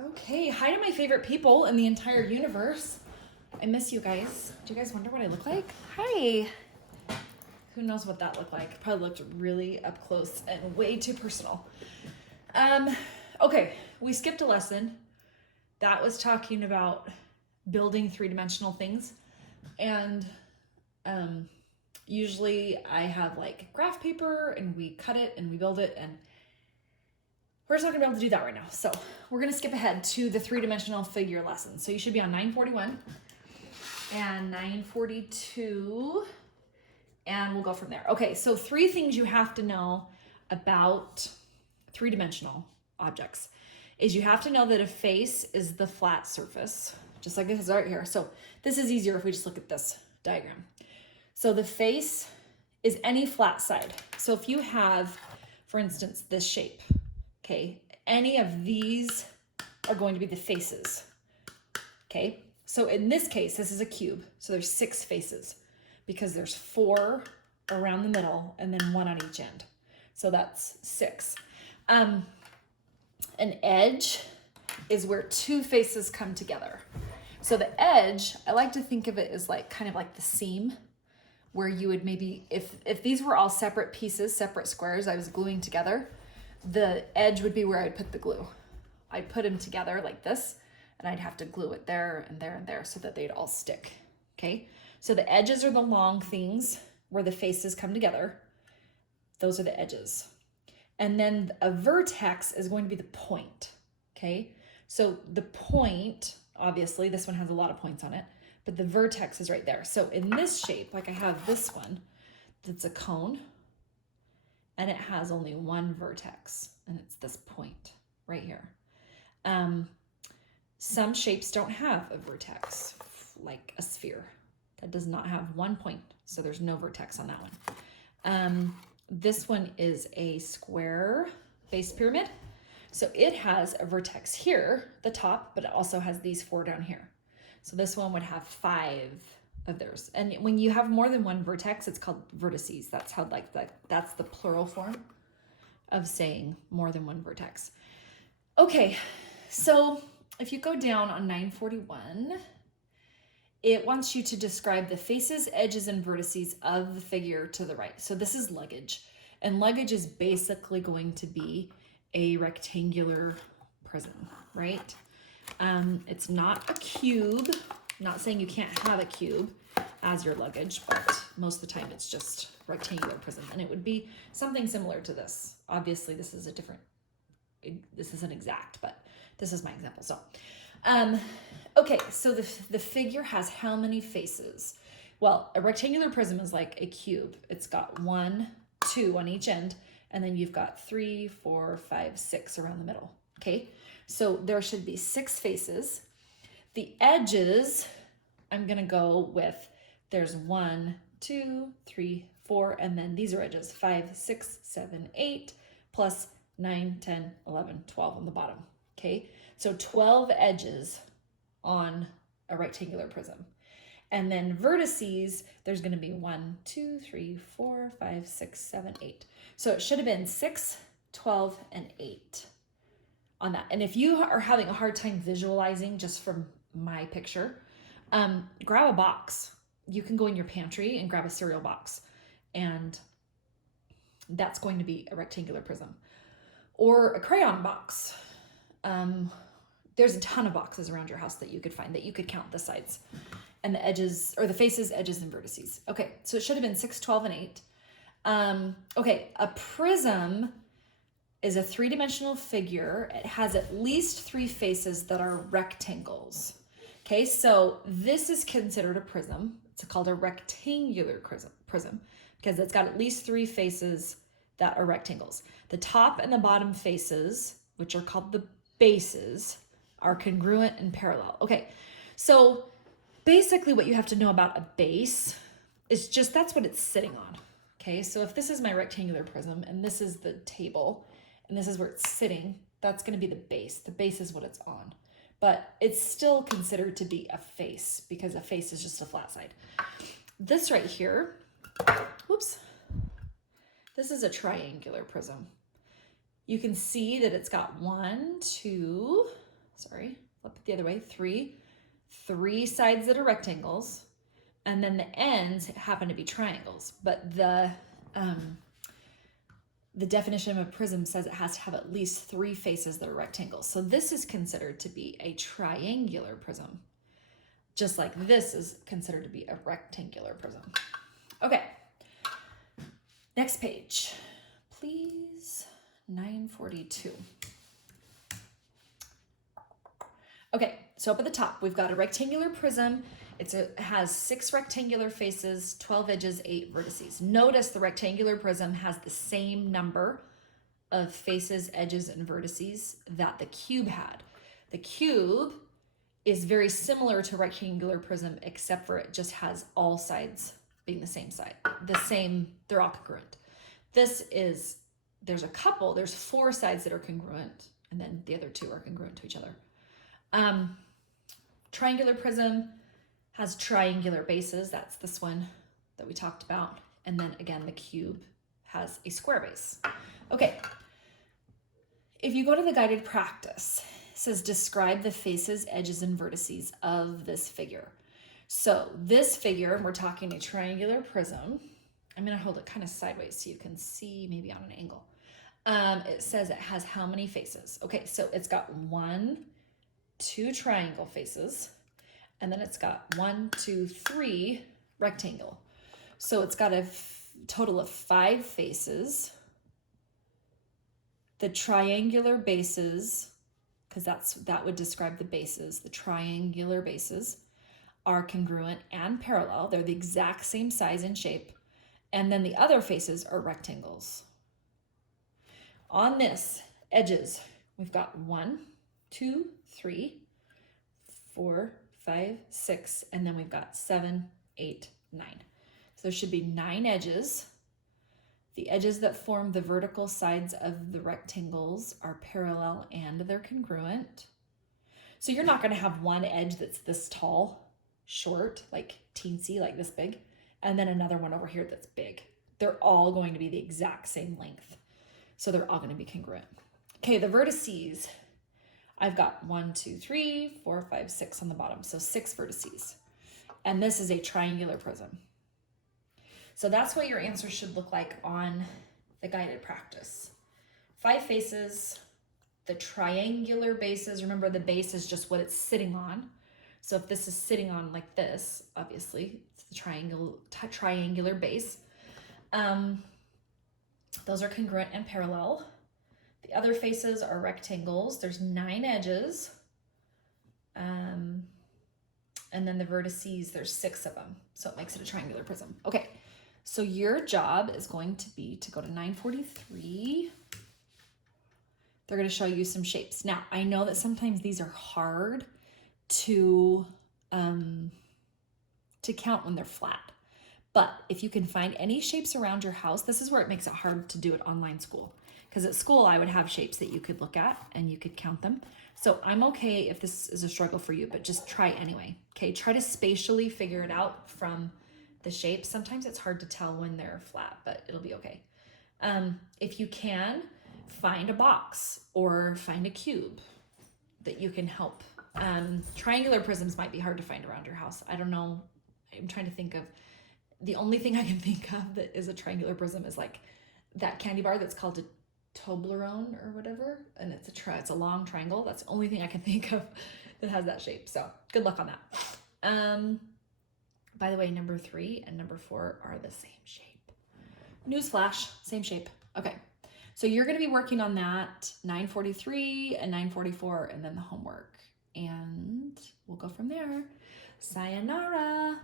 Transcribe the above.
Okay, hi to my favorite people in the entire universe. I miss you guys. Do you guys wonder what I look like? Hi. Who knows what that looked like? Probably looked really up close and way too personal. Okay, we skipped a lesson. That was talking about building three-dimensional things. And usually I have like graph paper and we cut it and we build it, and we're just not gonna be able to do that right now. So we're gonna skip ahead to the three-dimensional figure lesson. So you should be on 941 and 942, and we'll go from there. Okay, so three things you have to know about three-dimensional objects is you have to know that a face is the flat surface, just like this is right here. So this is easier if we just look at this diagram. So the face is any flat side. So if you have, for instance, this shape, okay, any of these are going to be the faces, okay? So in this case, this is a cube, so there's 6 faces because there's 4 around the middle and then 1 on each end. So that's 6. An edge is where 2 faces come together. So the edge, I like to think of it as like kind of like the seam, where you would maybe, if these were all separate pieces, separate squares I was gluing together, the edge would be where I'd put the glue. I'd put them together like this, and I'd have to glue it there and there and there so that they'd all stick, okay? So the edges are the long things where the faces come together. Those are the edges. And then a vertex is going to be the point, okay? So the point, obviously, this one has a lot of points on it, but the vertex is right there. So in this shape, like I have this one, that's a cone, and it has only one vertex, and it's this point right here. Some shapes don't have a vertex, like a sphere. That does not have one point, so there's no vertex on that one. This one is a square base pyramid. So it has a vertex here, the top, but it also has these 4 down here. So this one would have 5 of theirs. And when you have more than one vertex, it's called vertices. That's how that's the plural form of saying more than one vertex. Okay, so if you go down on 941, it wants you to describe the faces, edges, and vertices of the figure to the right. So this is luggage. And luggage is basically going to be a rectangular prism, right? It's not a cube. I'm not saying you can't have a cube as your luggage, but most of the time it's just rectangular prism. And it would be something similar to this. Obviously, this isn't exact, but this is my example. So, okay, so the figure has how many faces? Well, a rectangular prism is like a cube. It's got 1, 2 on each end, and then you've got 3, 4, 5, 6 around the middle, okay? So there should be 6 faces. The edges, I'm gonna go with, there's 1, 2, 3, 4, and then these are edges, 5, 6, 7, 8, plus 9, 10, 11, 12 on the bottom, okay? So 12 edges on a rectangular prism. And then vertices, there's gonna be 1, 2, 3, 4, 5, 6, 7, 8. So it should have been 6, 12, and 8 on that. And if you are having a hard time visualizing just from my picture, grab a box. You can go in your pantry and grab a cereal box, and that's going to be a rectangular prism. Or a crayon box. There's a ton of boxes around your house that you could find that you could count the sides and the edges, or the faces, edges, and vertices. Okay, so it should have been 6, 12, and 8. Okay, a prism is a 3-dimensional figure. It has at least 3 faces that are rectangles. Okay, so this is considered a prism. It's called a rectangular prism because it's got at least 3 faces that are rectangles. The top and the bottom faces, which are called the bases, are congruent and parallel. Okay, so basically what you have to know about a base is just that's what it's sitting on. Okay, so if this is my rectangular prism and this is the table and this is where it's sitting, that's going to be the base. The base is what it's on. But it's still considered to be a face because a face is just a flat side. This right here, whoops, this is a triangular prism. You can see that it's got 1, 2, sorry, flip it the other way, three sides that are rectangles, and then the ends happen to be triangles. But the definition of a prism says it has to have at least 3 faces that are rectangles. So this is considered to be a triangular prism, just like this is considered to be a rectangular prism. Okay, next page, please. 942. Okay, so up at the top, we've got a rectangular prism. It has 6 rectangular faces, 12 edges, 8 vertices. Notice the rectangular prism has the same number of faces, edges, and vertices that the cube had. The cube is very similar to rectangular prism, except for it just has all sides being the same side. They're all congruent. There's 4 sides that are congruent, and then the other 2 are congruent to each other. Triangular prism has triangular bases. That's this one that we talked about. And then again, the cube has a square base. Okay. If you go to the guided practice, it says describe the faces, edges, and vertices of this figure. So this figure, we're talking a triangular prism. I'm going to hold it kind of sideways so you can see maybe on an angle. It says it has how many faces? Okay, so it's got 2 triangle faces, and then it's got 3 rectangle. So it's got a total of 5 faces. The triangular bases, because that would describe the bases, the triangular bases are congruent and parallel. They're the exact same size and shape. And then the other faces are rectangles. On this, edges, we've got 1, 2, 3, 4, 5, 6, and then we've got 7, 8, 9. So there should be 9 edges. The edges that form the vertical sides of the rectangles are parallel and they're congruent. So you're not going to have one edge that's this tall, short, like teensy, like this big, and then another one over here that's big. They're all going to be the exact same length. So they're all going to be congruent. Okay, the vertices. I've got 1, 2, 3, 4, 5, 6 on the bottom. So 6 vertices. And this is a triangular prism. So that's what your answer should look like on the guided practice. 5 faces, the triangular bases. Remember, the base is just what it's sitting on. So if this is sitting on like this, obviously it's the triangular base. Those are congruent and parallel. The other faces are rectangles. There's 9 edges. And then the vertices, there's 6 of them. So it makes it a triangular prism. Okay, so your job is going to be to go to 943. They're going to show you some shapes. Now, I know that sometimes these are hard to count when they're flat. But if you can find any shapes around your house, this is where it makes it hard to do it online school. Because at school, I would have shapes that you could look at and you could count them. So I'm okay if this is a struggle for you, but just try anyway. Okay, try to spatially figure it out from the shapes. Sometimes it's hard to tell when they're flat, but it'll be okay. If you can, find a box or find a cube that you can help. Triangular prisms might be hard to find around your house. I don't know. I'm trying to think of, the only thing I can think of that is a triangular prism is like that candy bar that's called a Toblerone or whatever, and it's a long triangle. That's the only thing I can think of that has that shape. So good luck on that. By the way, number 3 and number 4 are the same shape. Newsflash, same shape. Okay, so you're going to be working on that 943 and 944, and then the homework, and we'll go from there. Sayonara.